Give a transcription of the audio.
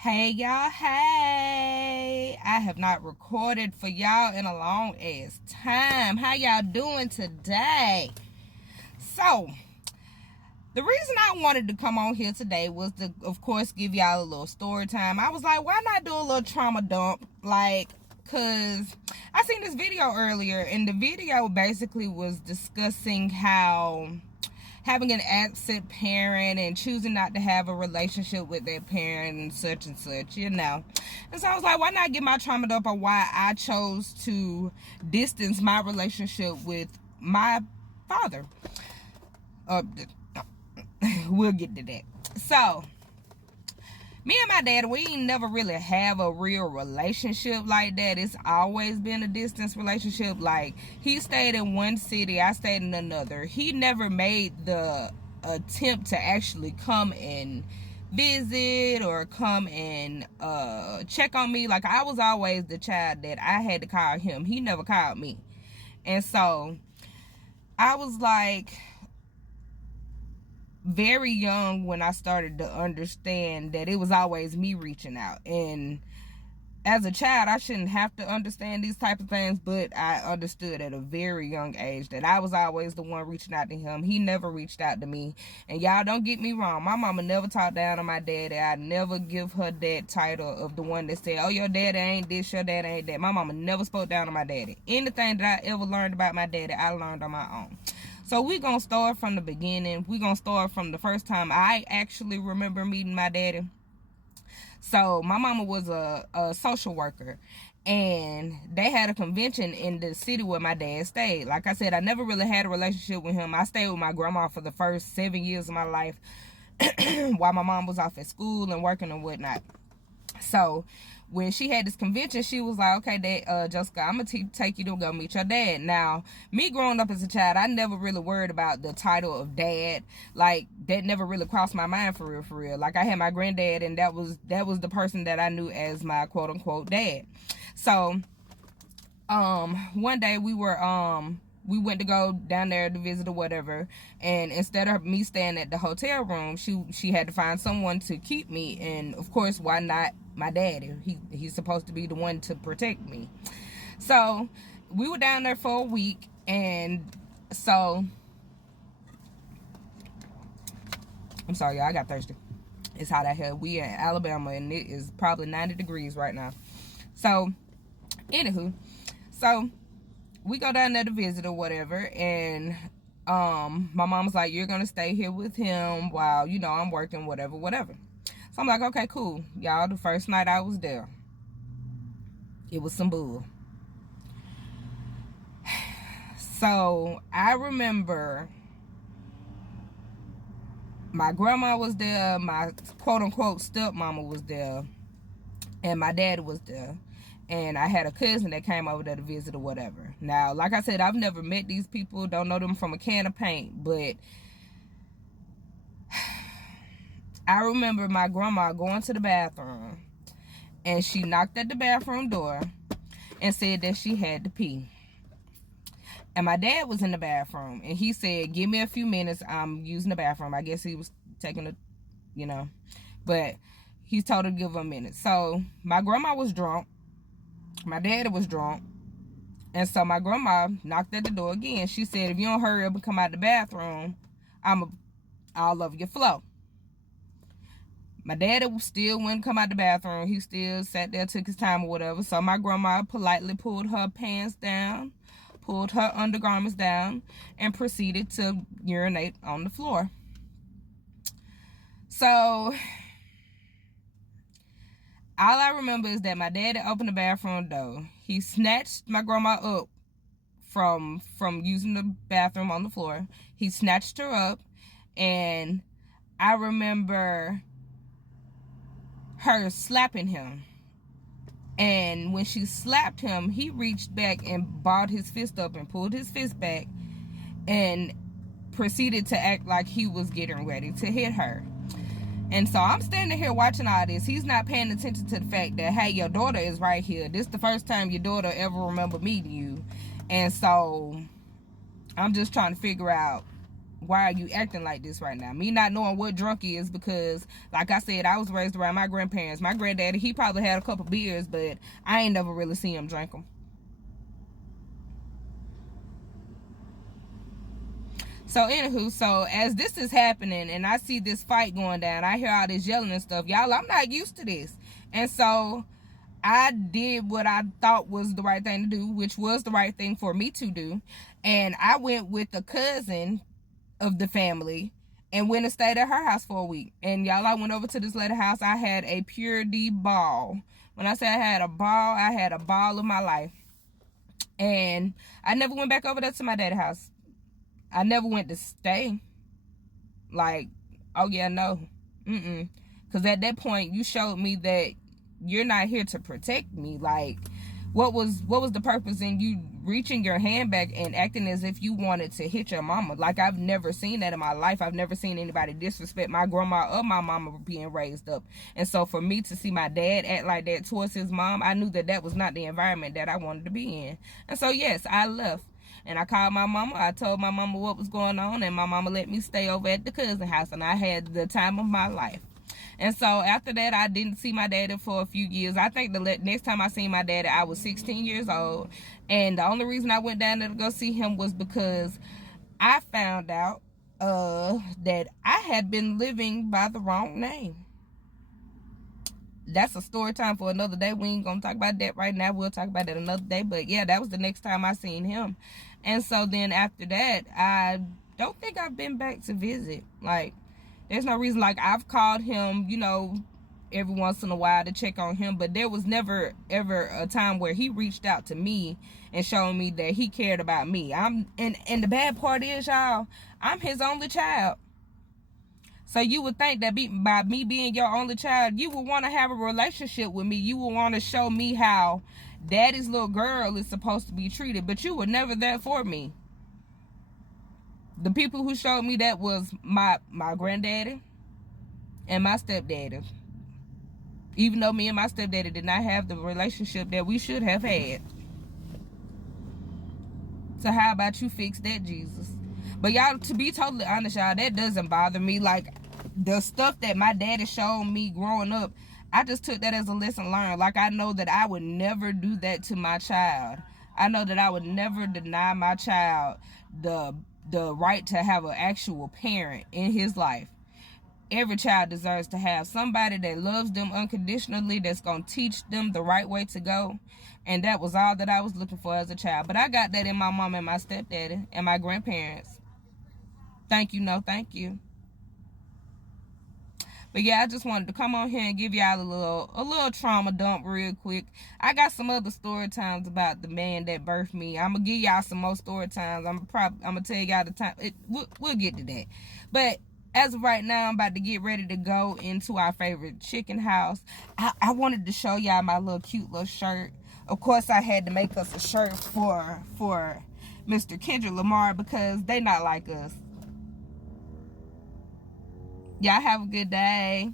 Hey y'all, hey. I have not recorded for y'all in a long ass time. How y'all doing today? So, the reason I wanted to come on here today was to, of course, give y'all a little story time. I was like, why not do a little trauma dump? Cause I seen this video earlier, and the video basically was discussing how having an absent parent and choosing not to have a relationship with that parent and such, and so I was like, why not get my trauma dump on why I chose to distance my relationship with my father. We'll get to that. So me and my dad, we ain't never really have a real relationship like that. It's always been a distance relationship. Like, he stayed in one city, I stayed in another. He never made the attempt to actually come and visit or come and check on me. Like, I was always the child that I had to call him. He never called me. And so I was like very young when I started to understand that it was always me reaching out. And as a child, I shouldn't have to understand these type of things, but I understood at a very young age that I was always the one reaching out to him. He never reached out to me. And y'all, don't get me wrong, my mama never talked down on my daddy. I never give her that title of the one that said, oh, your daddy ain't this, your daddy ain't that. My mama never spoke down on my daddy. Anything that I ever learned about my daddy, I learned on my own. So we're going to start from the beginning. We're going to start from the first time I actually remember meeting my daddy. So my mama was a social worker, and they had a convention in the city where my dad stayed. Like I said, I never really had a relationship with him. I stayed with my grandma for the first 7 years of my life while my mom was off at school and working and whatnot. So when she had this convention, she was like, okay, Dad, Jessica, I'm gonna take you to go meet your dad. Now, me growing up as a child, I never really worried about the title of dad. Like, that never really crossed my mind for real. Like, I had my granddad, and that was the person that I knew as my quote unquote dad. So one day we went to go down there to visit or whatever, and instead of me staying at the hotel room, she had to find someone to keep me. And of course, why not my daddy? He's supposed to be the one to protect me. So we were down there for a week, and so I'm sorry, y'all, I got thirsty. It's hot out here. We in Alabama, and it is probably 90 degrees right now. So anywho, so we go down there to visit or whatever, and my mom's like, you're gonna stay here with him while, you know, I'm working, whatever. So I'm like, okay, cool. Y'all, the first night I was there, it was some bull. So I remember my grandma was there, my quote unquote stepmama was there, and my dad was there. And I had a cousin that came over there to visit or whatever. Now, like I said, I've never met these people, don't know them from a can of paint, but I remember my grandma going to the bathroom, and she knocked at the bathroom door and said that she had to pee. And my dad was in the bathroom, and he said, give me a few minutes, I'm using the bathroom. I guess he was taking a, you know, but he told her to give her a minute. So my grandma was drunk. My daddy was drunk, and so my grandma knocked at the door again. She said, if you don't hurry up and come out the bathroom, I'm all over your floor. My daddy still wouldn't come out the bathroom. He still sat there, took his time or whatever. So my grandma politely pulled her pants down, pulled her undergarments down, and proceeded to urinate on the floor. So all I remember is that my daddy opened the bathroom door. He snatched my grandma up from using the bathroom on the floor. He snatched her up, and I remember her slapping him. And when she slapped him, he reached back and balled his fist up and pulled his fist back and proceeded to act like he was getting ready to hit her. And so I'm standing here watching all this. He's not paying attention to the fact that, hey, your daughter is right here. This is the first time your daughter ever remember meeting you. And so I'm just trying to figure out why are you acting like this right now? Me not knowing what drunk is, because like I said, I was raised around my grandparents. My granddaddy, he probably had a couple beers, but I ain't never really seen him drink them. So anywho, so as this is happening and I see this fight going down, I hear all this yelling and stuff. Y'all, I'm not used to this. And so I did what I thought was the right thing to do, which was the right thing for me to do. And I went with a cousin of the family and went and stayed at her house for a week. And y'all, I went over to this lady's house. I had a pure D ball. When I say I had a ball, I had a ball of my life. And I never went back over there to my daddy's house. I never went to stay. Like, oh yeah, no. Because at that point, you showed me that you're not here to protect me. Like, what was the purpose in you reaching your hand back and acting as if you wanted to hit your mama? Like, I've never seen that in my life. I've never seen anybody disrespect my grandma or my mama being raised up. And so for me to see my dad act like that towards his mom, I knew that that was not the environment that I wanted to be in. And so yes, I left. And I called my mama. I told my mama what was going on, and my mama let me stay over at the cousin house, and I had the time of my life. And so after that, I didn't see my daddy for a few years. I think the next time I seen my daddy, I was 16 years old. And the only reason I went down there to go see him was because I found out that I had been living by the wrong name. That's a story time for another day. We ain't gonna talk about that right now. We'll talk about that another day. But yeah, that was the next time I seen him. And so then after that, I don't think I've been back to visit. Like, there's no reason. Like, I've called him, you know, every once in a while to check on him, but there was never ever a time where he reached out to me and showed me that he cared about me. And the bad part is, y'all, I'm his only child. So you would think that by me being your only child, you would want to have a relationship with me. You would want to show me how daddy's little girl is supposed to be treated. But you were never there for me. The people who showed me that was my granddaddy and my stepdaddy. Even though me and my stepdaddy did not have the relationship that we should have had. So how about you fix that, Jesus? But y'all, to be totally honest, y'all, that doesn't bother me. Like, the stuff that my daddy showed me growing up, I just took that as a lesson learned. Like, I know that I would never do that to my child. I know that I would never deny my child the right to have an actual parent in his life. Every child deserves to have somebody that loves them unconditionally, that's going to teach them the right way to go. And that was all that I was looking for as a child. But I got that in my mom and my stepdaddy and my grandparents. Thank you, no thank you. But yeah, I just wanted to come on here and give y'all a little trauma dump real quick. I got some other story times about the man that birthed me. I'm gonna give y'all some more story times. I'm gonna tell y'all the time. We'll get to that. But as of right now, I'm about to get ready to go into our favorite chicken house. I wanted to show y'all my little cute little shirt. Of course, I had to make us a shirt for Mr. Kendrick Lamar, because they not like us. Y'all have a good day.